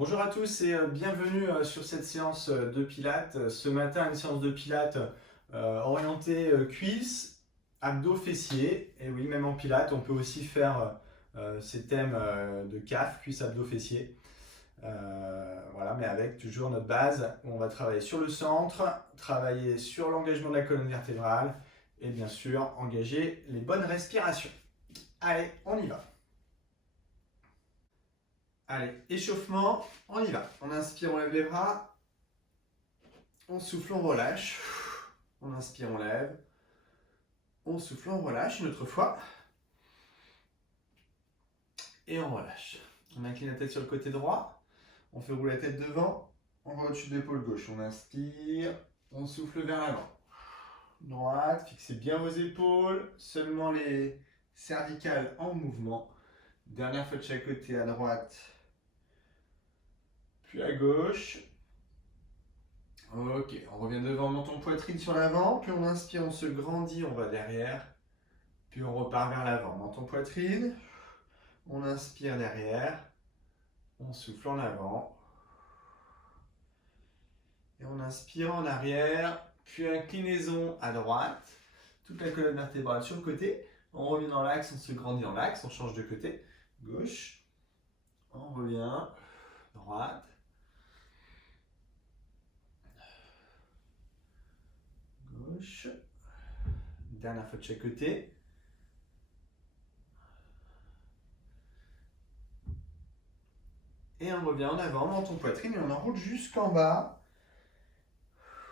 Bonjour à tous et bienvenue sur cette séance de pilates. Ce matin, une séance de pilates orientée cuisses, abdos, fessiers. Et oui, même en pilates, on peut aussi faire ces thèmes de CAF, cuisses, abdos, fessiers. Voilà, mais avec toujours notre base où on va travailler sur le centre, travailler sur l'engagement de la colonne vertébrale et bien sûr engager les bonnes respirations. Allez, on y va. Allez, échauffement, on y va. On inspire, on lève les bras. On souffle, on relâche. On inspire, on lève. On souffle, on relâche. Une autre fois. Et on relâche. On incline la tête sur le côté droit. On fait rouler la tête devant. On va au-dessus de l'épaule gauche. On inspire. On souffle vers l'avant. Droite, fixez bien vos épaules. Seulement les cervicales en mouvement. Dernière fois de chaque côté, à droite. Puis à gauche. Ok, on revient devant, menton poitrine sur l'avant, puis on inspire, on se grandit, on va derrière, puis on repart vers l'avant, menton poitrine, on inspire derrière, on souffle en avant, et on inspire en arrière, puis inclinaison à droite, toute la colonne vertébrale sur le côté, on revient dans l'axe, on se grandit dans l'axe, on change de côté, gauche, on revient, droite, gauche, dernière fois de chaque côté. Et on revient en avant, menton poitrine, et on enroule jusqu'en bas.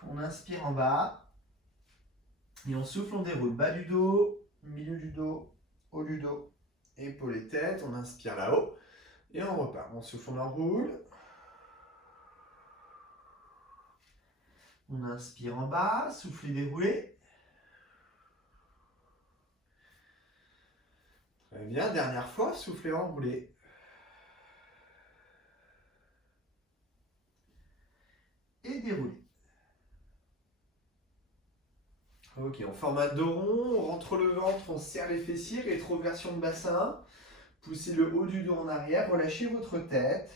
On inspire en bas. Et on souffle, on déroule. Bas du dos, milieu du dos, haut du dos, épaules et tête. On inspire là-haut. Et on repart. On souffle, on enroule. On inspire en bas, soufflez, déroulez. Très bien, dernière fois, soufflez, enroulez. Et déroulez. Ok, on forme un dos rond, on rentre le ventre, on serre les fessiers, rétroversion de bassin. Poussez le haut du dos en arrière, relâchez votre tête.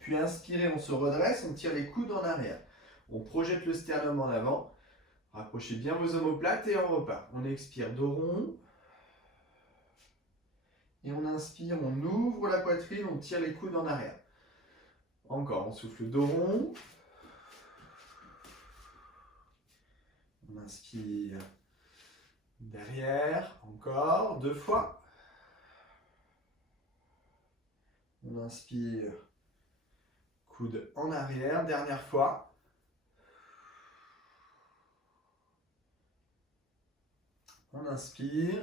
Puis inspirez, on se redresse, on tire les coudes en arrière. On projette le sternum en avant. Rapprochez bien vos omoplates et on repart. On expire, dos rond. Et on inspire, on ouvre la poitrine, on tire les coudes en arrière. Encore, on souffle dos rond. On inspire derrière, encore, deux fois. On inspire, coude en arrière, dernière fois. On inspire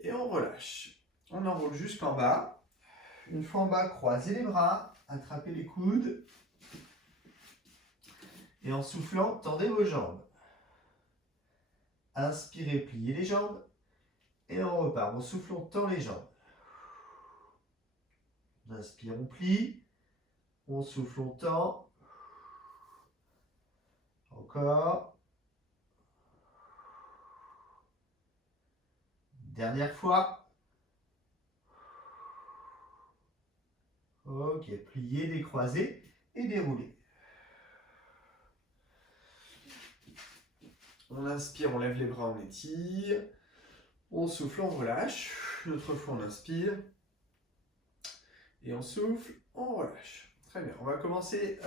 et on relâche. On enroule jusqu'en bas. Une fois en bas, croisez les bras, attrapez les coudes. Et en soufflant, tendez vos jambes. Inspirez, pliez les jambes. Et on repart. On souffle, on tend les jambes. On inspire, on plie. On souffle, on tend. Encore. Dernière fois. Ok, pliez, décroisez et déroulez. On inspire, on lève les bras, on étire. On souffle, on relâche. Une autre fois, on inspire. Et on souffle, on relâche. Très bien. On va commencer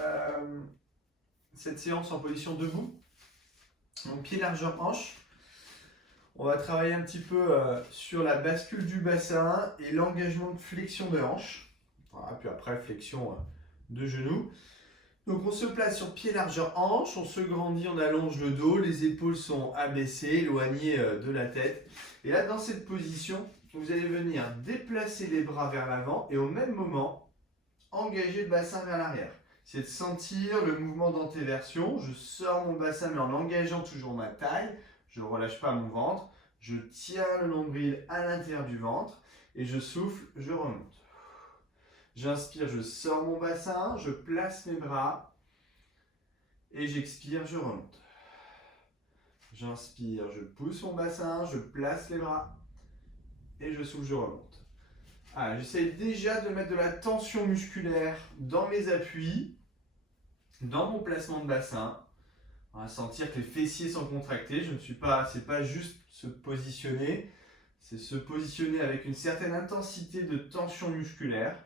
cette séance en position debout. Donc, pied largeur hanche. On va travailler un petit peu sur la bascule du bassin et l'engagement de flexion de hanche. Voilà, puis après, flexion de genou. Donc on se place sur pied largeur hanche, on se grandit, on allonge le dos, les épaules sont abaissées, éloignées de la tête. Et là, dans cette position, vous allez venir déplacer les bras vers l'avant et au même moment, engager le bassin vers l'arrière. C'est de sentir le mouvement d'antéversion. Je sors mon bassin mais en engageant toujours ma taille. Je ne relâche pas mon ventre. Je tiens le nombril à l'intérieur du ventre et je souffle, je remonte. J'inspire, je sors mon bassin, je place mes bras et j'expire, je remonte. J'inspire, je pousse mon bassin, je place les bras et je souffle, je remonte. Ah, j'essaie déjà de mettre de la tension musculaire dans mes appuis, dans mon placement de bassin. On va sentir que les fessiers sont contractés. C'est pas juste se positionner, c'est se positionner avec une certaine intensité de tension musculaire.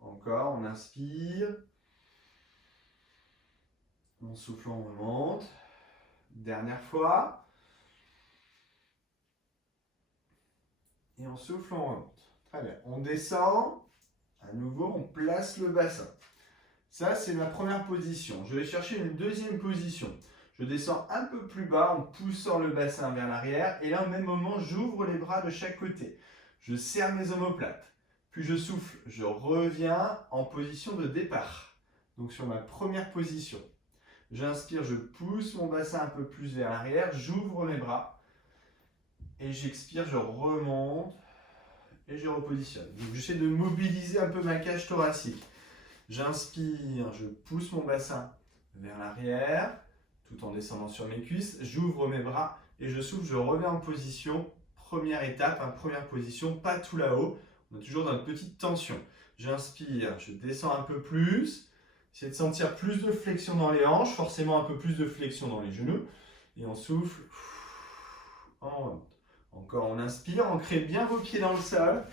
Encore, on inspire. En soufflant, on remonte. Dernière fois. Et en soufflant, on remonte. Très bien. On descend. À nouveau, on place le bassin. Ça, c'est ma première position. Je vais chercher une deuxième position. Je descends un peu plus bas en poussant le bassin vers l'arrière. Et là, au même moment, j'ouvre les bras de chaque côté. Je serre mes omoplates. Puis je souffle. Je reviens en position de départ. Donc sur ma première position. J'inspire, je pousse mon bassin un peu plus vers l'arrière. J'ouvre mes bras. Et j'expire, je remonte. Et je repositionne. Donc j'essaie de mobiliser un peu ma cage thoracique. J'inspire, je pousse mon bassin vers l'arrière, tout en descendant sur mes cuisses. J'ouvre mes bras et je souffle, je reviens en position. Première étape, première position, pas tout là-haut. On est toujours dans une petite tension. J'inspire, je descends un peu plus. Essayez de sentir plus de flexion dans les hanches, forcément un peu plus de flexion dans les genoux. Et on souffle, on remonte. Encore, on inspire, ancrez bien vos pieds dans le sol.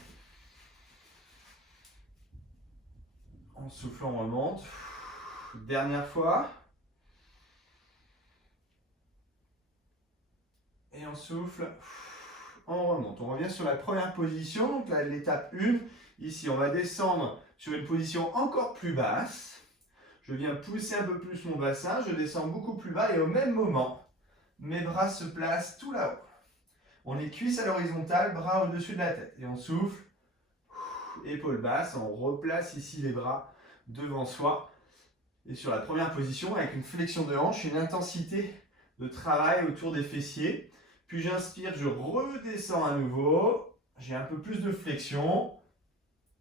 En soufflant, on remonte. Dernière fois. Et on souffle, on remonte. On revient sur la première position, donc là, l'étape 1. Ici, on va descendre sur une position encore plus basse. Je viens pousser un peu plus mon bassin, je descends beaucoup plus bas et au même moment, mes bras se placent tout là-haut. On est cuisse à l'horizontale, bras au-dessus de la tête. Et on souffle, épaules basses, on replace ici les bras devant soi. Et sur la première position, avec une flexion de hanche, une intensité de travail autour des fessiers. Puis j'inspire, je redescends à nouveau. J'ai un peu plus de flexion.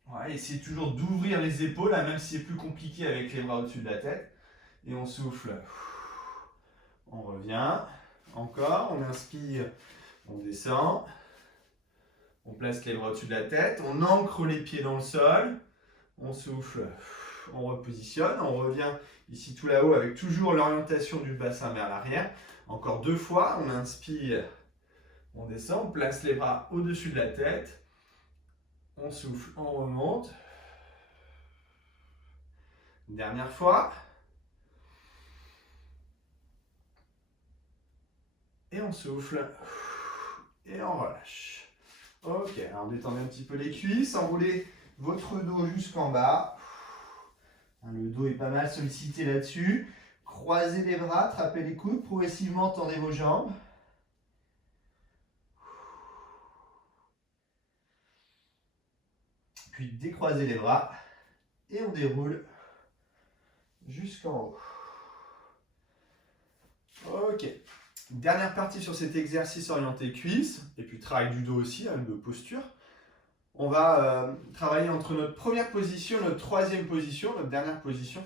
Ouais, essayez toujours d'ouvrir les épaules, là, même si c'est plus compliqué avec les bras au-dessus de la tête. Et on souffle. On revient. Encore, on inspire, on descend. On place les bras au-dessus de la tête. On ancre les pieds dans le sol. On souffle. On repositionne, on revient ici tout là-haut avec toujours l'orientation du bassin vers l'arrière. Encore 2 fois, on inspire, on descend, on place les bras au-dessus de la tête. On souffle, on remonte. Dernière fois. Et on souffle. Et on relâche. Ok, alors détendez un petit peu les cuisses, enroulez votre dos jusqu'en bas. Le dos est pas mal sollicité là-dessus. Croisez les bras, attrapez les coudes, progressivement tendez vos jambes. Puis décroisez les bras et on déroule jusqu'en haut. Ok. Dernière partie sur cet exercice orienté cuisses, et puis travail du dos aussi, de posture. On va travailler entre notre première position, notre troisième position, notre dernière position,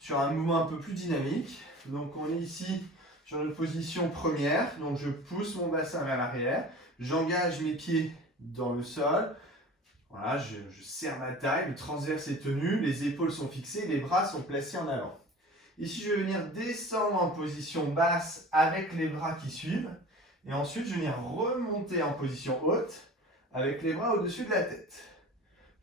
sur un mouvement un peu plus dynamique. Donc on est ici sur notre position première, donc je pousse mon bassin vers l'arrière, j'engage mes pieds dans le sol, voilà, je serre ma taille, le transverse est tenu, les épaules sont fixées, les bras sont placés en avant. Ici je vais venir descendre en position basse avec les bras qui suivent, et ensuite je vais venir remonter en position haute, avec les bras au-dessus de la tête.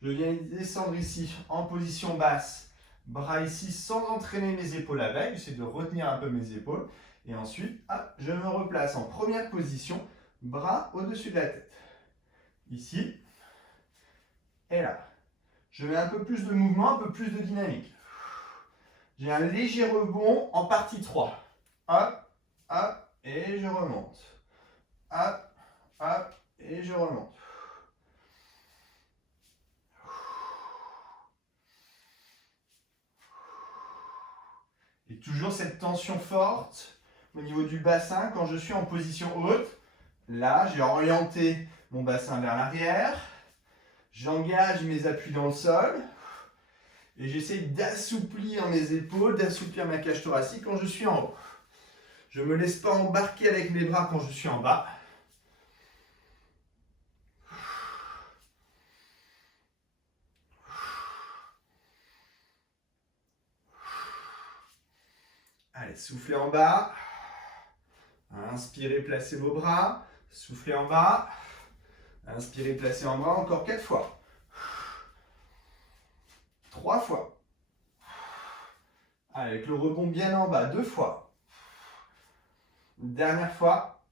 Je viens descendre ici en position basse, bras ici sans entraîner mes épaules avec, j'essaie de retenir un peu mes épaules. Et ensuite, hop, je me replace en première position, bras au-dessus de la tête. Ici et là. Je mets un peu plus de mouvement, un peu plus de dynamique. J'ai un léger rebond en partie 3. Hop, hop, et je remonte. Hop, hop, et je remonte. Et toujours cette tension forte au niveau du bassin quand je suis en position haute. Là, j'ai orienté mon bassin vers l'arrière. J'engage mes appuis dans le sol. Et j'essaie d'assouplir mes épaules, d'assouplir ma cage thoracique quand je suis en haut. Je ne me laisse pas embarquer avec mes bras quand je suis en bas. soufflez en bas. Inspirez, placez vos bras. Soufflez en bas. Inspirez, placez en bas. Encore 4 fois. 3 fois. Avec le rebond bien en bas, 2 fois. Dernière fois.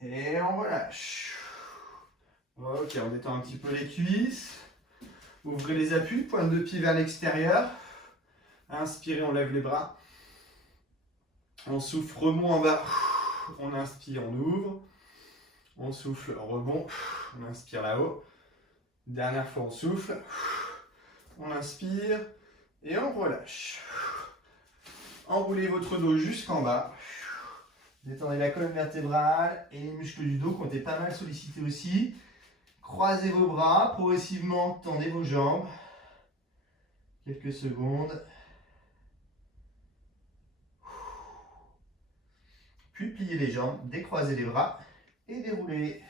Et on relâche. Ok, on détend un petit peu les cuisses. Ouvrez les appuis, pointe de pied vers l'extérieur. Inspirez, on lève les bras. On souffle, rebond en bas. On inspire, on ouvre. On souffle, rebond. On inspire là-haut. Dernière fois, on souffle. On inspire et on relâche. Enroulez votre dos jusqu'en bas. Détendez la colonne vertébrale et les muscles du dos qui ont été pas mal sollicités aussi. Croisez vos bras, progressivement tendez vos jambes. Quelques secondes. Puis pliez les jambes, décroisez les bras et déroulez.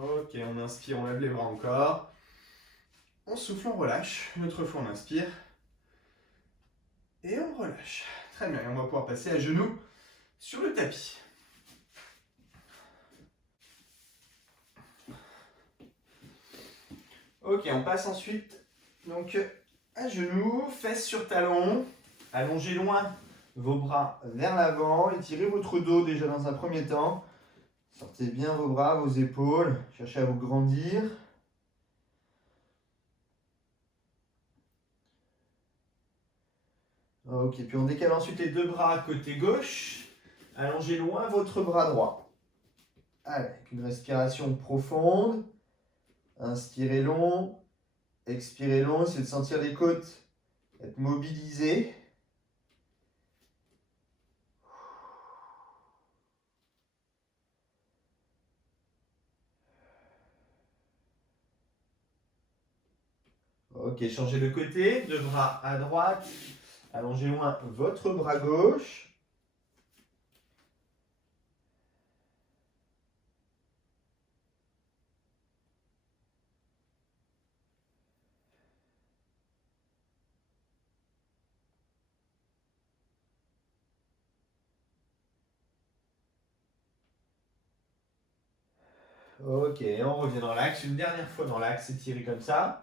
Ok, on inspire, on lève les bras encore. On souffle, on relâche. Une autre fois, on inspire. Et on relâche. Très bien, et on va pouvoir passer à genoux sur le tapis. Ok, on passe ensuite donc à genoux, fesses sur talons. Allongez loin vos bras vers l'avant. Étirez votre dos déjà dans un premier temps. Sortez bien vos bras, vos épaules. Cherchez à vous grandir. Ok, puis on décale ensuite les deux bras côté gauche. Allongez loin votre bras droit. Allez, avec une respiration profonde. Inspirez long. Expirez long. Essayez de sentir les côtes être mobilisées. Ok, changez de côté. Deux bras à droite. Allongez loin votre bras gauche. Ok, on revient dans l'axe. Une dernière fois dans l'axe, étirez comme ça.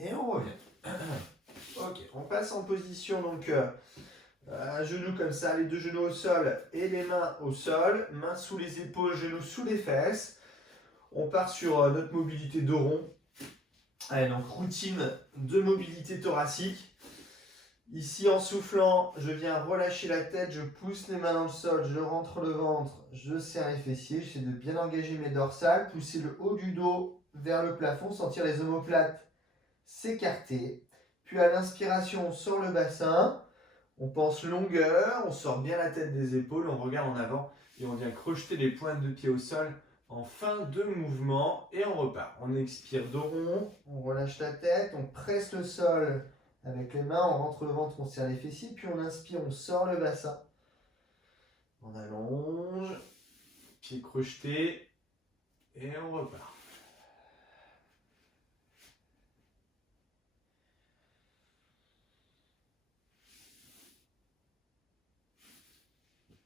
Et on revient. Ok, on passe en position donc à genoux comme ça, les deux genoux au sol et les mains au sol. Mains sous les épaules, genoux sous les fesses. On part sur notre mobilité dos rond. Allez, donc routine de mobilité thoracique. Ici, en soufflant, je viens relâcher la tête, je pousse les mains dans le sol, je rentre le ventre, je serre les fessiers, j'essaie de bien engager mes dorsales, pousser le haut du dos vers le plafond, sentir les omoplates s'écarter. Puis à l'inspiration, on sort le bassin, on pense longueur, on sort bien la tête des épaules, on regarde en avant et on vient crocheter les pointes de pied au sol en fin de mouvement et on repart. On expire dos rond, on relâche la tête, on presse le sol avec les mains, on rentre le ventre, on serre les fessiers, puis on inspire, on sort le bassin. On allonge, pieds crochetés et on repart.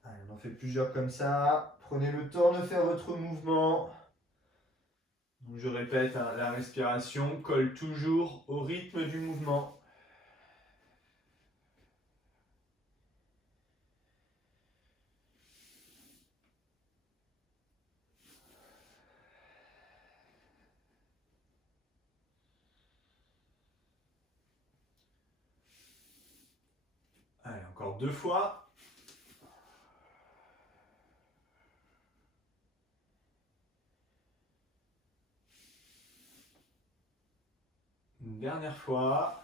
Allez, on en fait plusieurs comme ça. Prenez le temps de faire votre mouvement. Donc je répète, hein, la respiration colle toujours au rythme du mouvement. Allez, encore 2 fois. Une dernière fois.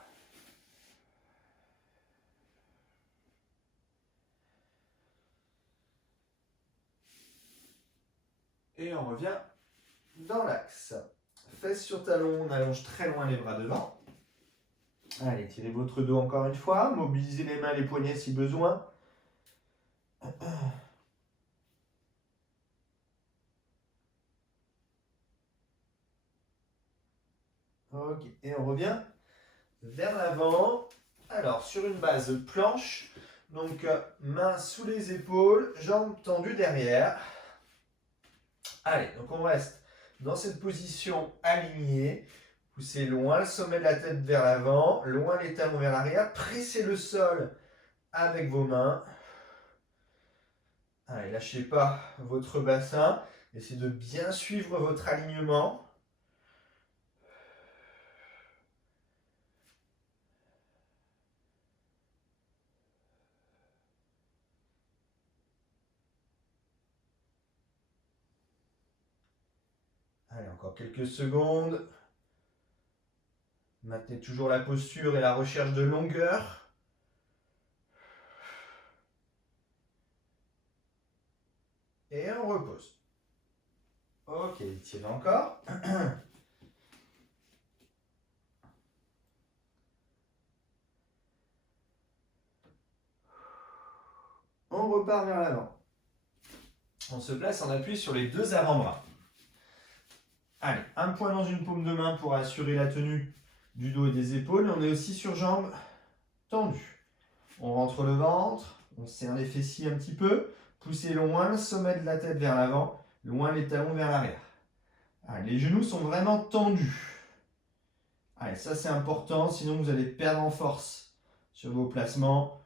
Et on revient dans l'axe. Fesses sur talons, on allonge très loin les bras devant. Allez, tirez votre dos encore une fois. Mobilisez les mains, les poignets si besoin. Ok, et on revient vers l'avant. Alors, sur une base planche, donc mains sous les épaules, jambes tendues derrière. Allez, donc on reste dans cette position alignée. Poussez loin le sommet de la tête vers l'avant, loin les talons vers l'arrière. Pressez le sol avec vos mains. Allez, lâchez pas votre bassin. Essayez de bien suivre votre alignement. Allez, encore quelques secondes. Maintenez toujours la posture et la recherche de longueur. Et on repose. Ok, étirez encore. On repart vers l'avant. On se place en appui sur les deux avant-bras. Allez, un point dans une paume de main pour assurer la tenue du dos et des épaules. On est aussi sur jambes tendues. On rentre le ventre, on serre les fessiers un petit peu. Poussez loin le sommet de la tête vers l'avant, loin les talons vers l'arrière. Allez, les genoux sont vraiment tendus. Allez, ça c'est important, sinon vous allez perdre en force sur vos placements.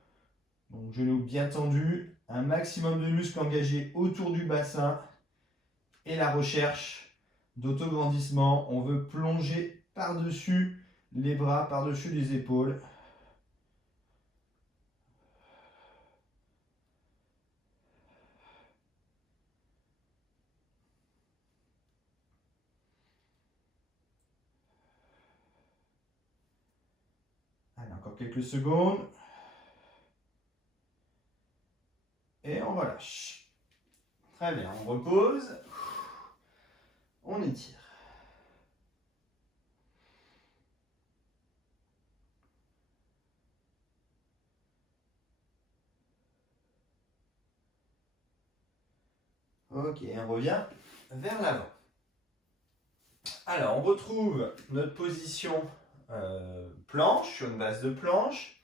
Donc genoux bien tendus, un maximum de muscles engagés autour du bassin et la recherche d'autograndissement. On veut plonger par-dessus les bras, par-dessus les épaules. Allez, encore quelques secondes. Et on relâche. Très bien, on repose. On étire. Ok, on revient vers l'avant. Alors, on retrouve notre position planche, sur une base de planche.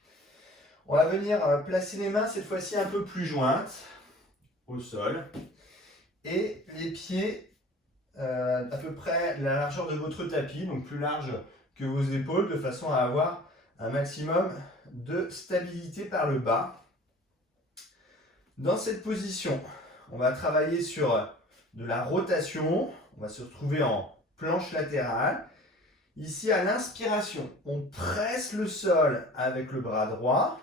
On va venir placer les mains cette fois-ci un peu plus jointes au sol. Et les pieds à peu près la largeur de votre tapis, donc plus large que vos épaules, de façon à avoir un maximum de stabilité par le bas. Dans cette position, on va travailler sur de la rotation. On va se retrouver en planche latérale. Ici, à l'inspiration, on presse le sol avec le bras droit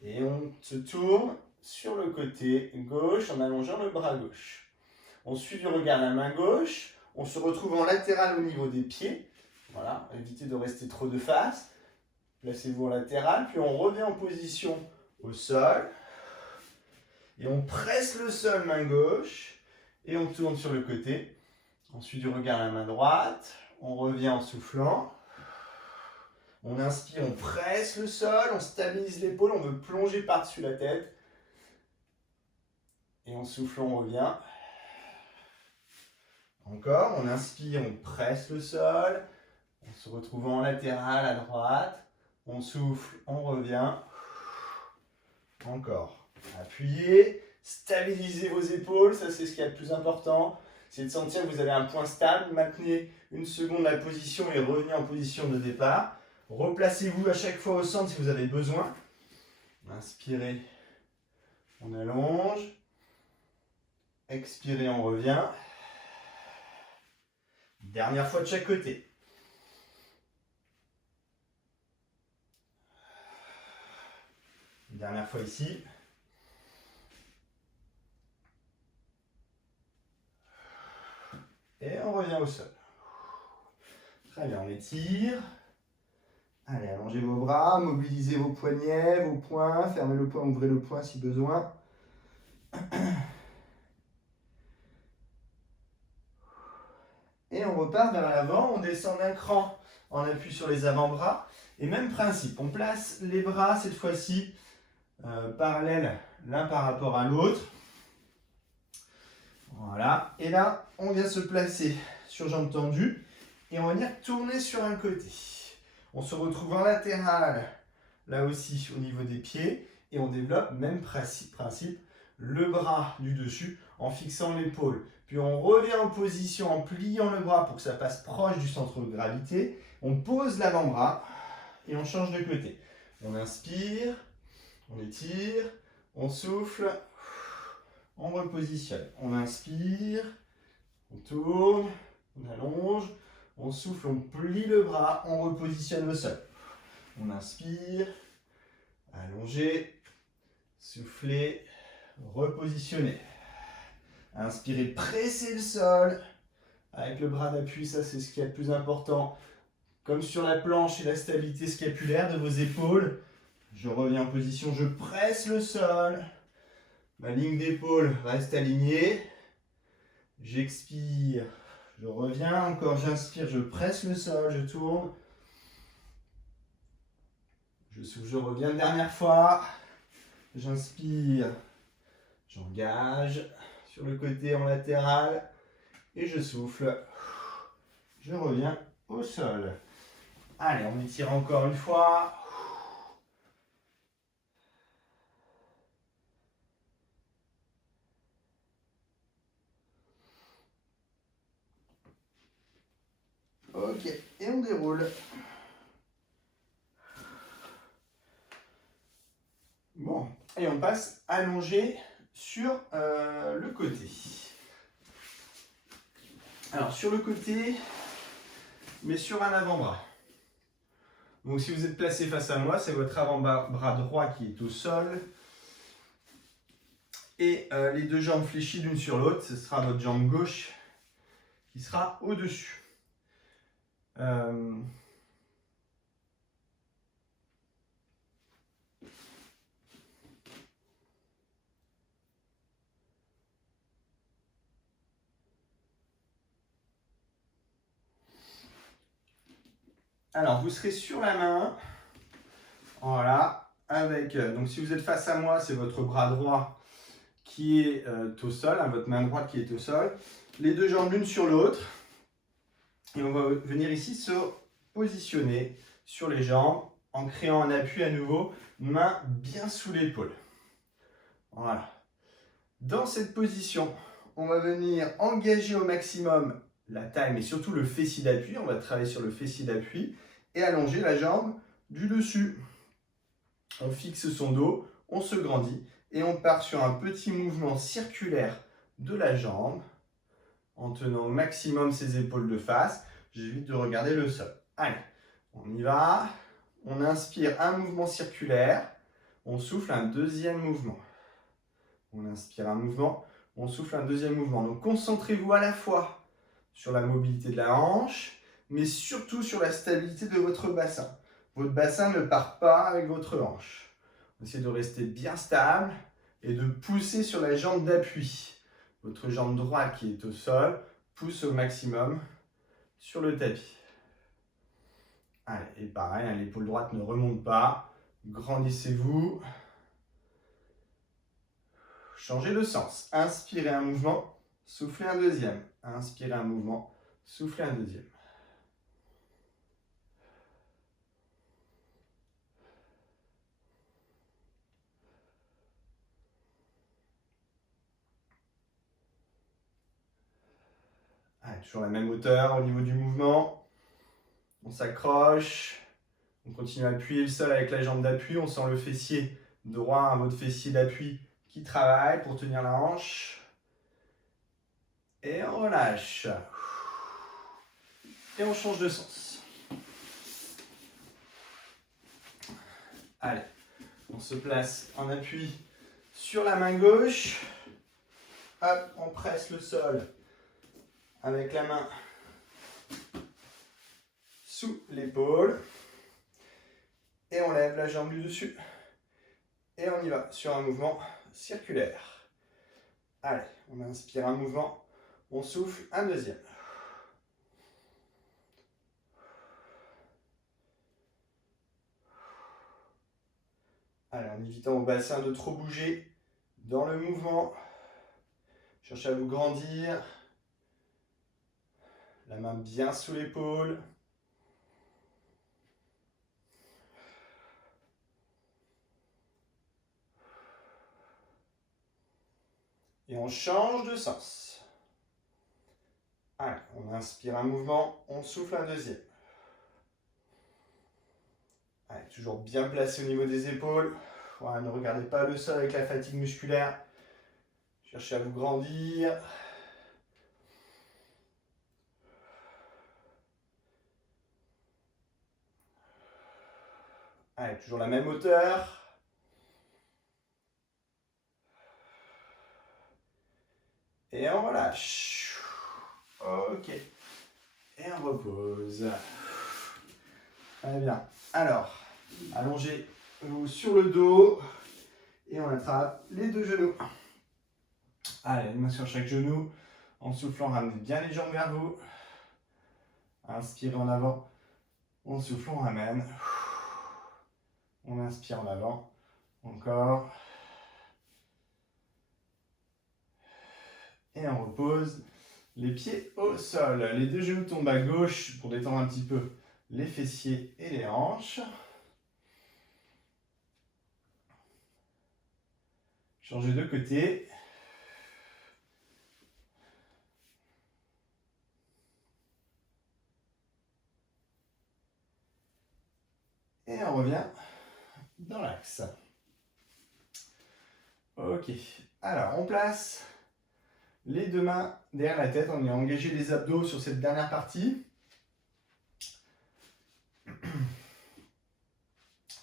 et on se tourne sur le côté gauche en allongeant le bras gauche. On suit du regard la main gauche, on se retrouve en latéral au niveau des pieds. Voilà, évitez de rester trop de face. Placez-vous en latéral, puis on revient en position au sol. Et on presse le sol main gauche et on tourne sur le côté. On suit du regard la main droite. On revient en soufflant. On inspire, on presse le sol, on stabilise l'épaule, on veut plonger par-dessus la tête. Et en soufflant, on revient. Encore, on inspire, on presse le sol. On se retrouve en latéral à droite. On souffle, on revient. Encore. Appuyez, stabilisez vos épaules, ça c'est ce qui est le plus important. C'est de sentir que vous avez un point stable. Maintenez une seconde la position et revenez en position de départ. Replacez-vous à chaque fois au centre si vous avez besoin. Inspirez, on allonge. Expirez, on revient. Dernière fois de chaque côté. Dernière fois ici. Et on revient au sol. Très bien, on étire. Allez, allongez vos bras, mobilisez vos poignets, vos poings, fermez le poing, ouvrez le poing si besoin. Et on repart vers l'avant, on descend d'un cran en appui sur les avant-bras. Et même principe, on place les bras cette fois-ci parallèles l'un par rapport à l'autre. Voilà, et là, on vient se placer sur jambes tendues Et on va venir tourner sur un côté. On se retrouve en latéral, là aussi au niveau des pieds. Et on développe, même principe, le bras du dessus en fixant l'épaule. Puis on revient en position en pliant le bras pour que ça passe proche du centre de gravité. On pose l'avant-bras et on change de côté. On inspire, on étire, on souffle, on repositionne. On inspire, on tourne, on allonge, on souffle, on plie le bras, on repositionne au sol. On inspire, allonger, souffler, repositionner. Inspirez, pressez le sol avec le bras d'appui, ça c'est ce qui est le plus important. Comme sur la planche et la stabilité scapulaire de vos épaules. Je reviens en position, je presse le sol. Ma ligne d'épaule reste alignée. J'expire, je reviens, encore j'inspire, je presse le sol, je tourne. Je souffle, je reviens, dernière fois. J'inspire, j'engage sur le côté en latéral et je souffle. Je reviens au sol. Allez, on étire encore une fois. Ok, et on déroule. Bon, et on passe allongé sur le côté. Alors, sur le côté, mais sur un avant-bras. Donc, si vous êtes placé face à moi, c'est votre avant-bras droit qui est au sol. Et les deux jambes fléchies l'une sur l'autre, ce sera votre jambe gauche qui sera au-dessus. Alors, vous serez sur la main. Voilà. Avec, donc, si vous êtes face à moi, c'est votre bras droit qui est au sol, hein, votre main droite qui est au sol. Les deux jambes l'une sur l'autre. Et on va venir ici se positionner sur les jambes en créant un appui à nouveau, main bien sous l'épaule. Voilà. Dans cette position, on va venir engager au maximum la taille, mais surtout le fessier d'appui. On va travailler sur le fessier d'appui et allonger la jambe du dessus. On fixe son dos, on se grandit et on part sur un petit mouvement circulaire de la jambe en tenant au maximum ses épaules de face. J'évite de regarder le sol. Allez, on y va. On inspire un mouvement circulaire. On souffle un deuxième mouvement. On inspire un mouvement. On souffle un deuxième mouvement. Donc concentrez-vous à la fois sur la mobilité de la hanche, mais surtout sur la stabilité de votre bassin. Votre bassin ne part pas avec votre hanche. Essayez de rester bien stable et de pousser sur la jambe d'appui. Votre jambe droite qui est au sol pousse au maximum sur le tapis. Allez, et pareil, l'épaule droite ne remonte pas. Grandissez-vous. Changez de sens. Inspirez un mouvement, soufflez un deuxième. Inspirez un mouvement, soufflez un deuxième. Allez, toujours la même hauteur au niveau du mouvement. On s'accroche. On continue à appuyer le sol avec la jambe d'appui. On sent le fessier droit, votre fessier d'appui qui travaille pour tenir la hanche. Et on relâche. Et on change de sens. Allez, on se place en appui sur la main gauche. Hop, on presse le sol avec la main sous l'épaule. Et on lève la jambe du dessus. Et on y va sur un mouvement circulaire. Allez, on inspire un mouvement. On souffle un deuxième. Allez, en évitant au bassin de trop bouger dans le mouvement. Cherchez à vous grandir. La main bien sous l'épaule. Et on change de sens. Allez, on inspire un mouvement, on souffle un deuxième. Allez, toujours bien placé au niveau des épaules. Voilà, ne regardez pas le sol avec la fatigue musculaire. Cherchez à vous grandir. Allez, toujours la même hauteur. Et on relâche. Ok. Et on repose. Très bien. Alors, allongez-vous sur le dos. Et on attrape les deux genoux. Allez, une main sur chaque genou. En soufflant, ramenez bien les jambes vers vous. Inspirez en avant. En soufflant, on ramène. On inspire en avant. Encore. Et on repose les pieds au sol. Les deux genoux tombent à gauche pour détendre un petit peu les fessiers et les hanches. Changez de côté. Et on revient dans l'axe. Ok. Alors, on place les deux mains derrière la tête. On a engagé les abdos sur cette dernière partie.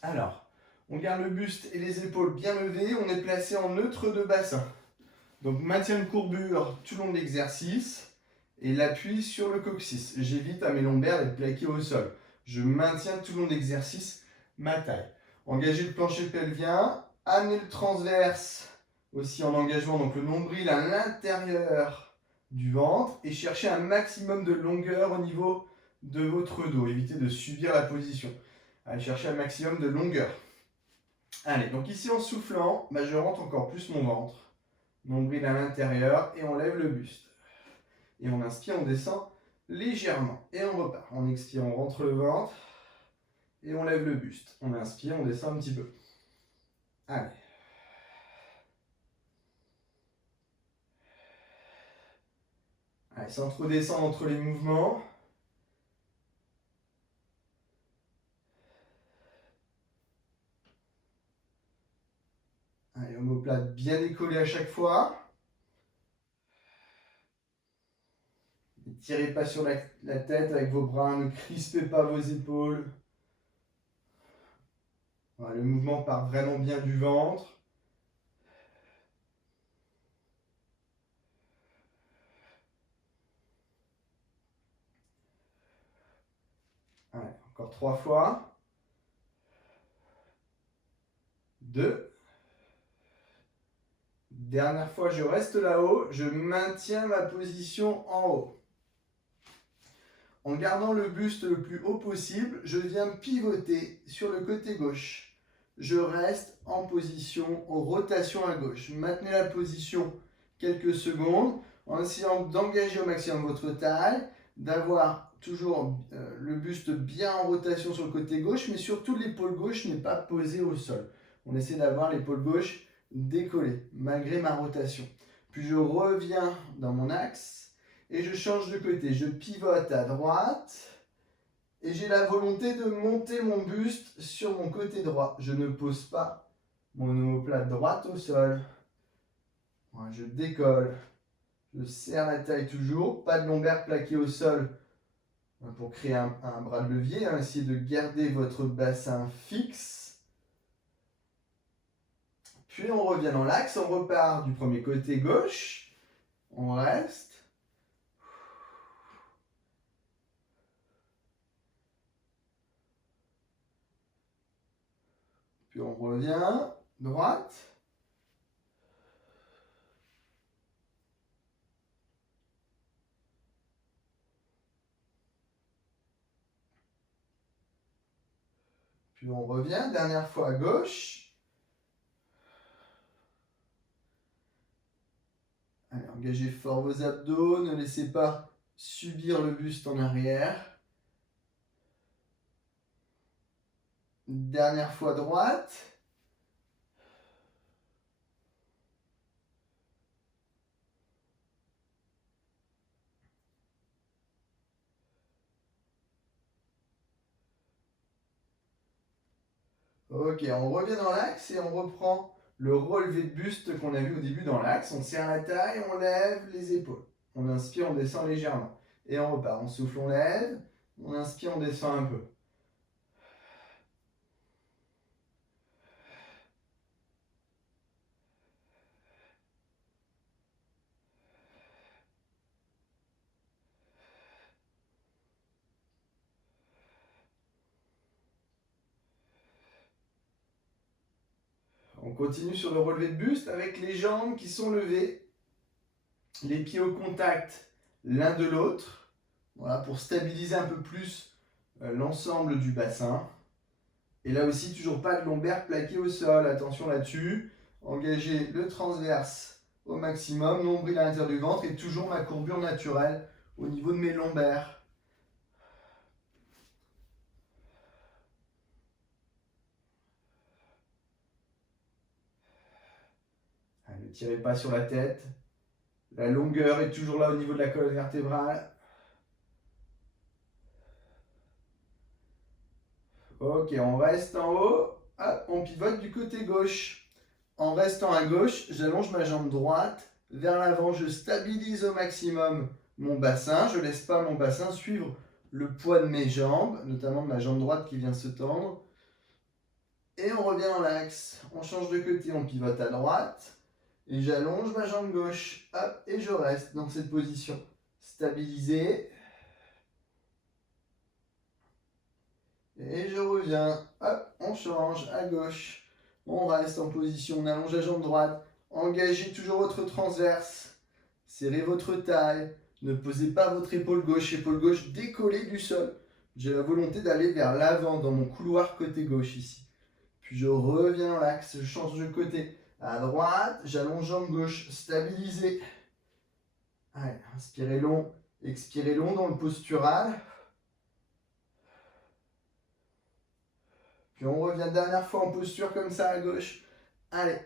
Alors, on garde le buste et les épaules bien levées. On est placé en neutre de bassin. Donc, maintien de courbure tout le long de l'exercice et l'appui sur le coccyx. J'évite à mes lombaires d'être plaqués au sol. Je maintiens tout le long de l'exercice ma taille. Engagez le plancher pelvien. Amenez le transverse aussi en engagement, donc le nombril à l'intérieur du ventre. Et cherchez un maximum de longueur au niveau de votre dos. Évitez de subir la position. Allez chercher un maximum de longueur. Allez, donc ici en soufflant, je rentre encore plus mon ventre. Nombril à l'intérieur et on lève le buste. Et on inspire, on descend légèrement. Et on repart. On expire, on rentre le ventre. Et on lève le buste. On inspire, on descend un petit peu. Allez. Allez, sans trop descendre entre les mouvements. Allez, omoplate bien décollé à chaque fois. Ne tirez pas sur la tête avec vos bras, ne crispez pas vos épaules. Voilà, le mouvement part vraiment bien du ventre. Allez, encore 3 fois. 2. Dernière fois, je reste là-haut, je maintiens ma position en haut. En gardant le buste le plus haut possible, je viens pivoter sur le côté gauche. Je reste en position, en rotation à gauche. Maintenez la position quelques secondes en essayant d'engager au maximum votre taille, d'avoir toujours le buste bien en rotation sur le côté gauche, mais surtout l'épaule gauche n'est pas posée au sol. On essaie d'avoir l'épaule gauche décollée, malgré ma rotation. Puis je reviens dans mon axe. Et je change de côté, je pivote à droite et j'ai la volonté de monter mon buste sur mon côté droit. Je ne pose pas mon omoplate droite au sol. Je décolle, je serre la taille toujours, pas de lombaire plaqué au sol pour créer un bras de levier. Essayez de garder votre bassin fixe. Puis on revient dans l'axe, on repart du premier côté gauche, on reste. Puis on revient, droite. Puis on revient, dernière fois à gauche. Allez, engagez fort vos abdos, ne laissez pas subir le buste en arrière. Dernière fois droite. Ok, on revient dans l'axe et on reprend le relevé de buste qu'on a vu au début dans l'axe. On serre la taille, on lève les épaules. On inspire, on descend légèrement. Et on repart. On souffle, on lève. On inspire, on descend un peu. On continue sur le relevé de buste avec les jambes qui sont levées. Les pieds au contact l'un de l'autre. Voilà, pour stabiliser un peu plus l'ensemble du bassin. Et là aussi, toujours pas de lombaire plaqué au sol. Attention là-dessus. Engagez le transverse au maximum. Nombril à l'intérieur du ventre et toujours ma courbure naturelle au niveau de mes lombaires. Ne tirez pas sur la tête. La longueur est toujours là au niveau de la colonne vertébrale. Ok, on reste en haut. Hop, on pivote du côté gauche. En restant à gauche, j'allonge ma jambe droite vers l'avant. Je stabilise au maximum mon bassin. Je ne laisse pas mon bassin suivre le poids de mes jambes, notamment de ma jambe droite qui vient se tendre. Et on revient dans l'axe. On change de côté, on pivote à droite. Et j'allonge ma jambe gauche. Hop, et je reste dans cette position. Stabilisé. Et je reviens. Hop, on change à gauche. On reste en position, on allonge la jambe droite. Engagez toujours votre transverse. Serrez votre taille. Ne posez pas votre épaule gauche décollée du sol. J'ai la volonté d'aller vers l'avant dans mon couloir côté gauche ici. Puis je reviens dans l'axe, je change de côté. À droite, j'allonge jambe gauche, stabilisé. Allez, inspirez long, expirez long dans le postural. Puis on revient dernière fois en posture comme ça à gauche. Allez.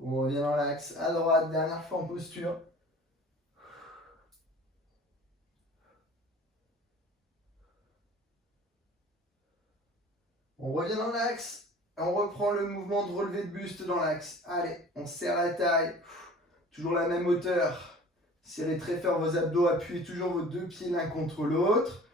On revient dans l'axe. À droite, dernière fois en posture. On revient dans l'axe. On reprend le mouvement de relevé de buste dans l'axe. Allez, on serre la taille. Toujours la même hauteur. Serrez très fort vos abdos. Appuyez toujours vos deux pieds l'un contre l'autre.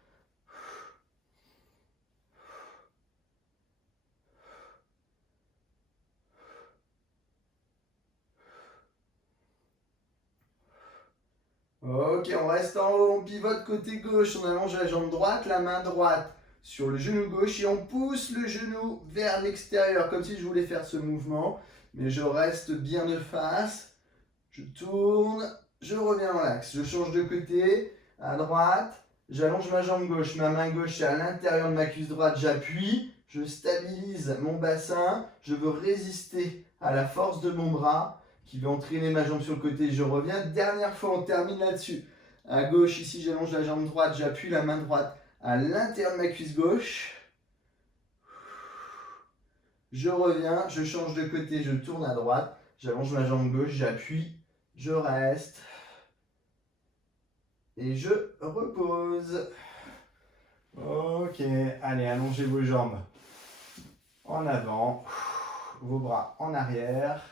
Ok, on reste en haut, on pivote côté gauche, on allonge la jambe droite, la main droite sur le genou gauche et on pousse le genou vers l'extérieur, comme si je voulais faire ce mouvement, mais je reste bien de face. Je tourne, je reviens dans l'axe, je change de côté, à droite, j'allonge ma jambe gauche, ma main gauche est à l'intérieur de ma cuisse droite, j'appuie, je stabilise mon bassin, je veux résister à la force de mon bras qui veut entraîner ma jambe sur le côté, je reviens, dernière fois on termine là-dessus. À gauche, ici j'allonge la jambe droite, j'appuie la main droite à l'intérieur de ma cuisse gauche. Je reviens, je change de côté, je tourne à droite, j'allonge ma jambe gauche, j'appuie, je reste. Et je repose. Ok, allez, allongez vos jambes en avant, vos bras en arrière.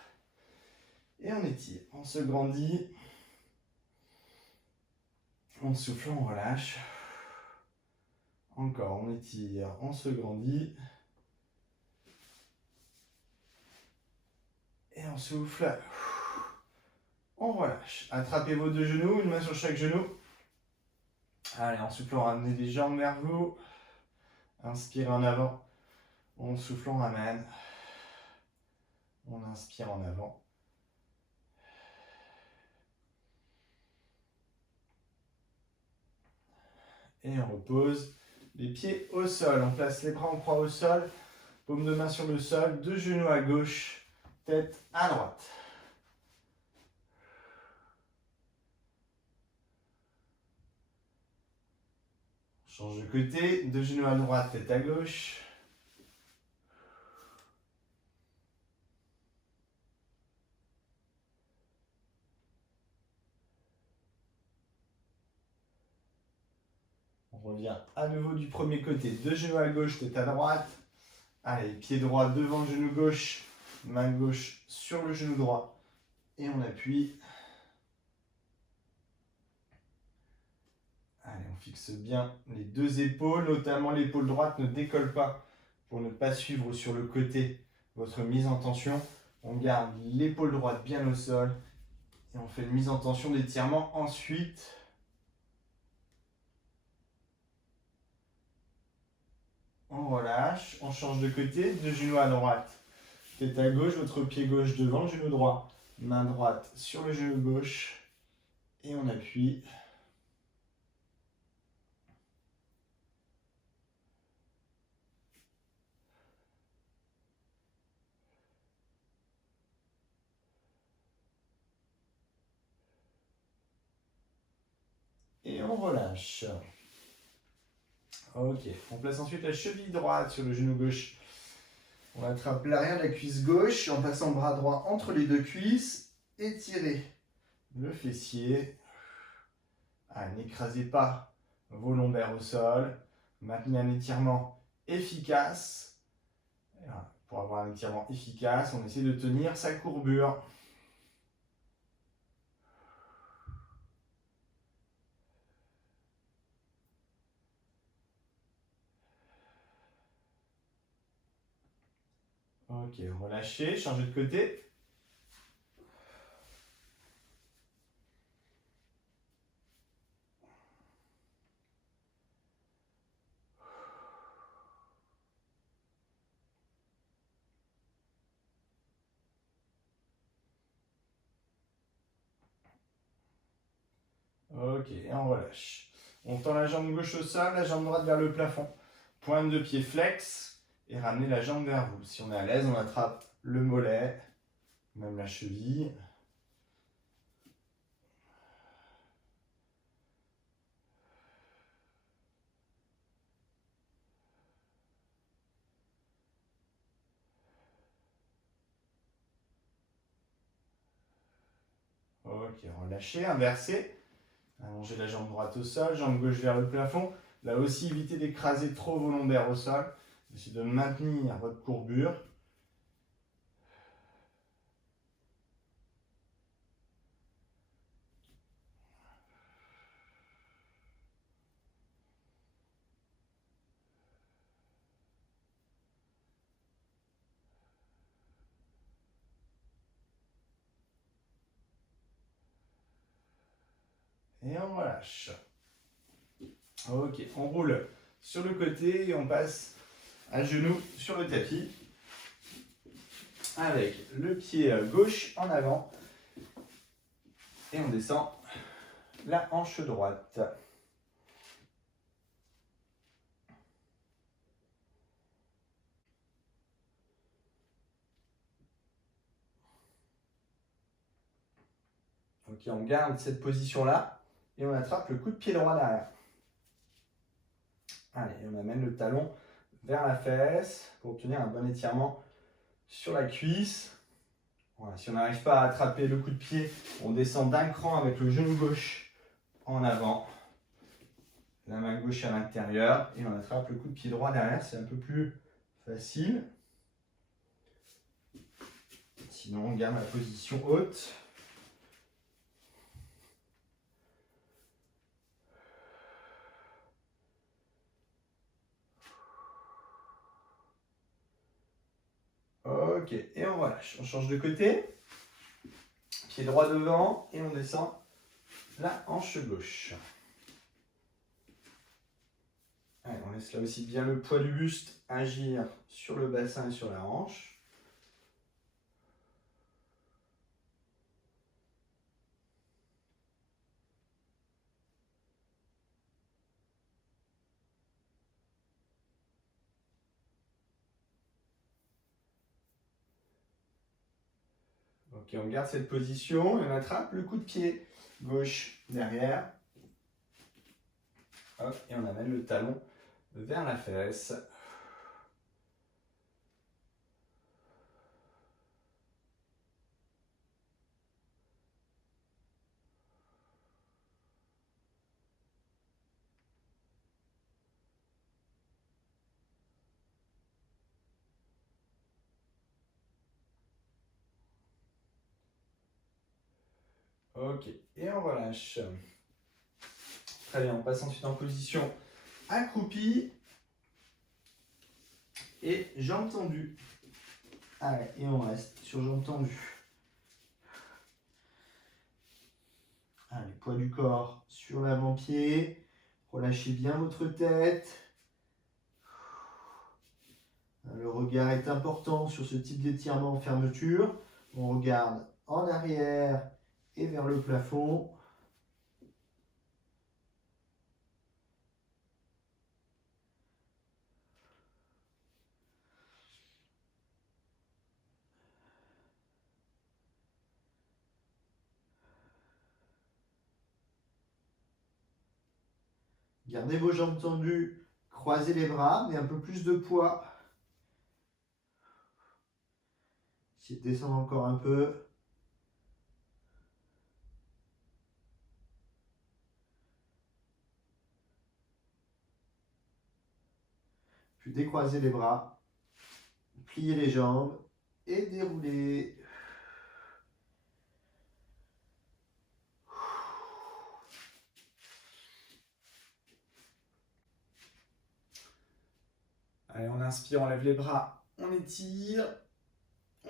Et on étire, on se grandit. On souffle, on relâche. Encore, on étire, on se grandit. Et on souffle. On relâche. Attrapez vos deux genoux, une main sur chaque genou. Allez, en soufflant, ramenez les jambes vers vous. Inspirez en avant. On souffle, on ramène. On inspire en avant. Et on repose les pieds au sol. On place les bras en croix au sol. Paume de main sur le sol, deux genoux à gauche, tête à droite. Change de côté, deux genoux à droite, tête à gauche. On revient à nouveau du premier côté, deux genoux à gauche, tête à droite. Allez, pied droit devant le genou gauche, main gauche sur le genou droit. Et on appuie. Allez, on fixe bien les deux épaules, notamment l'épaule droite ne décolle pas pour ne pas suivre sur le côté votre mise en tension. On garde l'épaule droite bien au sol et on fait une mise en tension d'étirement ensuite. On relâche, on change de côté, deux genoux à droite, tête à gauche, votre pied gauche devant le genou droit, main droite sur le genou gauche et on appuie. Et on relâche. Ok, on place ensuite la cheville droite sur le genou gauche. On attrape l'arrière de la cuisse gauche en passant le bras droit entre les deux cuisses. Étirez le fessier. Ah, n'écrasez pas vos lombaires au sol. Maintenez un étirement efficace. Voilà. Pour avoir un étirement efficace, on essaie de tenir sa courbure. Ok, relâchez, changez de côté. Ok, et on relâche. On tend la jambe gauche au sol, la jambe droite vers le plafond. Pointe de pied flex et ramenez la jambe vers vous. Si on est à l'aise, on attrape le mollet, même la cheville. Ok, relâchez, inversez. Allongez la jambe droite au sol, jambe gauche vers le plafond. Là aussi, évitez d'écraser trop vos lombaires au sol. Essayez de maintenir votre courbure. Et on relâche. Ok, on roule sur le côté et on passe à genoux sur le tapis. Avec le pied gauche en avant. Et on descend la hanche droite. Ok, on garde cette position-là et on attrape le coup de pied droit derrière. Allez, on amène le talon vers la fesse pour obtenir un bon étirement sur la cuisse. Voilà, si on n'arrive pas à attraper le coup de pied, on descend d'un cran avec le genou gauche en avant, la main gauche à l'intérieur et on attrape le coup de pied droit derrière, c'est un peu plus facile. Sinon, on garde la position haute. Ok, et on relâche. On change de côté. Pied droit devant et on descend la hanche gauche. Allez, on laisse là aussi bien le poids du buste agir sur le bassin et sur la hanche. Ok, on garde cette position et on attrape le coup de pied gauche derrière. Hop, et on amène le talon vers la fesse. Ok, et on relâche. Très bien, on passe ensuite en position accroupie et jambes tendues. Allez, et on reste sur jambes tendues. Allez, poids du corps sur l'avant-pied. Relâchez bien votre tête. Le regard est important sur ce type d'étirement en fermeture. On regarde en arrière et vers le plafond. Gardez vos jambes tendues, croisez les bras, mais un peu plus de poids. Essayez de descendre encore un peu. Puis décroisez les bras, pliez les jambes et déroulez. Allez, on inspire, on lève les bras, on étire,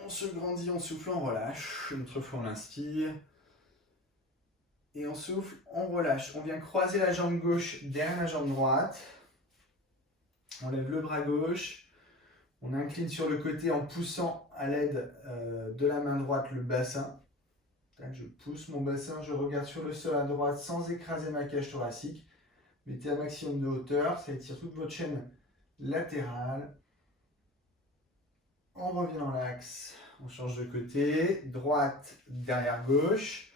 on se grandit, on souffle, on relâche. Une autre fois, on inspire. Et on souffle, on relâche. On vient croiser la jambe gauche derrière la jambe droite. On lève le bras gauche. On incline sur le côté en poussant à l'aide de la main droite le bassin. Je pousse mon bassin, je regarde sur le sol à droite sans écraser ma cage thoracique. Mettez un maximum de hauteur, ça étire toute votre chaîne latérale. On revient dans l'axe, on change de côté. Droite, derrière gauche.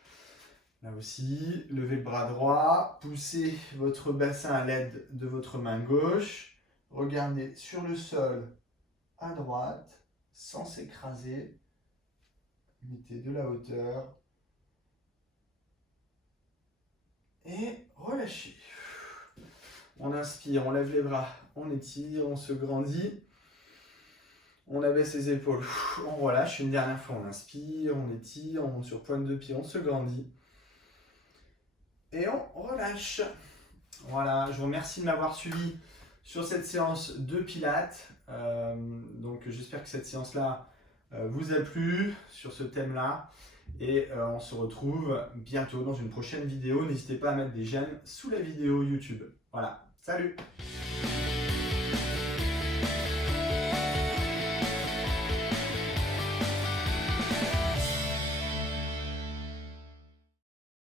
Là aussi, levez le bras droit, poussez votre bassin à l'aide de votre main gauche. Regardez sur le sol à droite, sans s'écraser. Mettez de la hauteur. Et relâchez. On inspire, on lève les bras, on étire, on se grandit. On abaisse les épaules, on relâche. Une dernière fois, on inspire, on étire, on monte sur pointe de pied, on se grandit. Et on relâche. Voilà, je vous remercie de m'avoir suivi sur cette séance de pilates. Donc j'espère que cette séance-là vous a plu sur ce thème-là. Et on se retrouve bientôt dans une prochaine vidéo. N'hésitez pas à mettre des j'aime sous la vidéo YouTube. Voilà, salut!